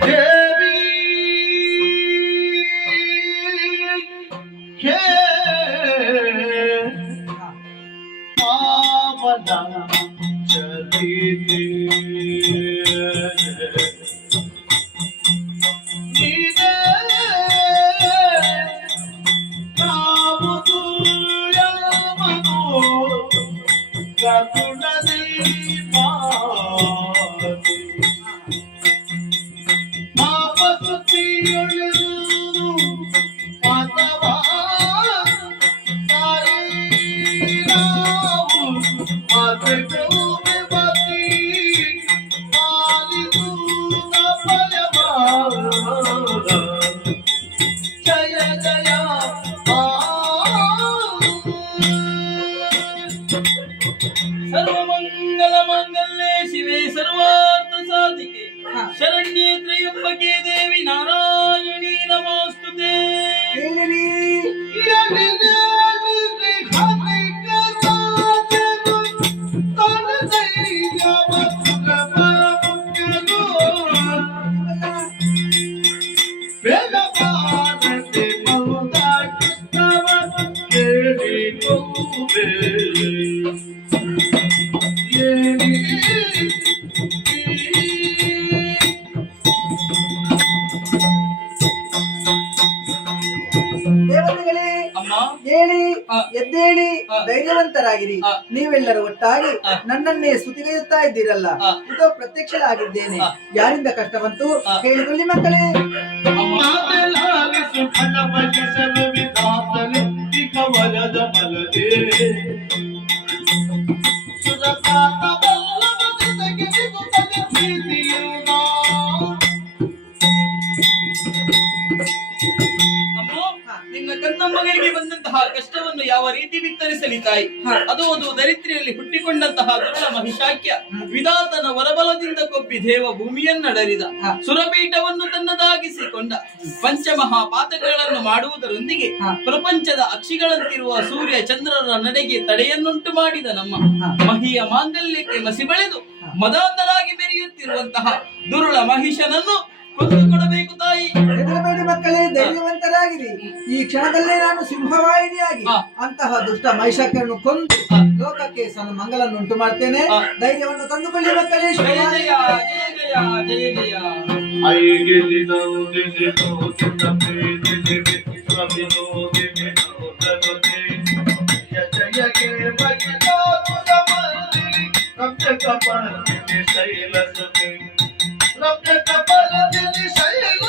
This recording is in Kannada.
ದೇವಿ ಹೇ ಪಾವನ ಚಲಿತೆ ನೀನೇ ನಾವುದು ಯಮನು ಗರುಡದಿ ಮಾಪಸುತಿಯೊಳಿದು ಮಾತವಾ ನಾವು ಮಾತೆಗಳು ಬೆಬತಿ ಮಾಲಿದು ನಪಯವಾದ ಜಯ ಜಯ ಸರ್ವಮಂಗಲ ಮಾಂಗಲ್ಯೆ ಶಿವೆ ಸರ್ವಾರ್ಥ ಸಾಧಿಕೆ ಶರಣ್ಯೇ ತ್ರಯಂಬಕೆ ದೇವಿ ನಾರಾಯಣಿ ನಮೋಸ್ತುತೆ. ದೇವತೆಗಳೇ ಅಮ್ಮ ಹೇಳಿ ಎದ್ದೇಳಿ ಧೈರ್ಯವಂತರಾಗಿರಿ. ನೀವೆಲ್ಲರೂ ಒಟ್ಟಾಗಿ ನನ್ನನ್ನೇ ಸ್ತುತಿಗೈಯುತ್ತಾ ಇದ್ದೀರಲ್ಲ, ಇದು ಪ್ರತ್ಯಕ್ಷರಾಗಿದ್ದೇನೆ. ಯಾರಿಂದ ಕಷ್ಟ ಬಂತು ಹೇಳಿಕೊಳ್ಳಿ ಮಕ್ಕಳೇ. ವರದ ಮಲದೆ ನಿನ್ನ ಕನ್ನಮ್ಮಗಳಿಗೆ ಬಂದಂತಹ ಕಷ್ಟವನ್ನು ಯಾವ ರೀತಿ ವಿತ್ತರಿಸಲಿ ತಾಯಿ. ಅದು ಒಂದು ದರಿದ್ರಿಯಲ್ಲಿ ಹುಟ್ಟಿಕೊಂಡಂತಹ ದುರುಳ ಮಹಿಷಾಕ್ಯ ವಿಧಾತನ ವರಬಲದಿಂದ ಕೊಬ್ಬಿ ದೇವ ಭೂಮಿಯನ್ನಡರಿದ ಸುರಪೀಠವನ್ನು ತನ್ನದಾಗಿಸಿಕೊಂಡ ಪಂಚಮಹಾಪಾತಕಗಳನ್ನು ಮಾಡುವುದರೊಂದಿಗೆ ಪ್ರಪಂಚದ ಅಕ್ಷಿಗಳಂತಿರುವ ಸೂರ್ಯ ಚಂದ್ರರ ನಡೆಗೆ ತಡೆಯನ್ನುಂಟು ಮಾಡಿದ ನಮ್ಮ ಮಹಿಯ ಮಾಂಗಲ್ಯಕ್ಕೆ ಮಸಿ ಬೆಳೆದು ಮದಾಂಧರಾಗಿ ಮೆರೆಯುತ್ತಿರುವಂತಹ ದುರುಳ ಮಹಿಷನನ್ನು ಕೊಂದು ಕೊಡಬೇಕು ತಾಯಿ. ಹೆದರಬೇಡಿ ಮಕ್ಕಳೇ, ಧೈರ್ಯವಂತರಾಗಿರಿ. ಈ ಕ್ಷಣದಲ್ಲೇ ನಾನು ಸಿಂಹವಾಹಿನಿಯಾಗಿ ಅಂತಹ ದುಷ್ಟ ಮಹಿಷಾಕ್ಯರನ್ನು ಕೊಂದು ಲೋಕಕ್ಕೆ ಮಂಗಲನ್ನುಂಟು ಮಾಡ್ತೇನೆ. ಧೈರ್ಯವನ್ನು ತಂದುಕೊಳ್ಳಿ ಮಕ್ಕಳೇ. ಜಯ ಜಯ ಜಯ ಜಯ ಜಯ ಜಯ. ಶೈಲ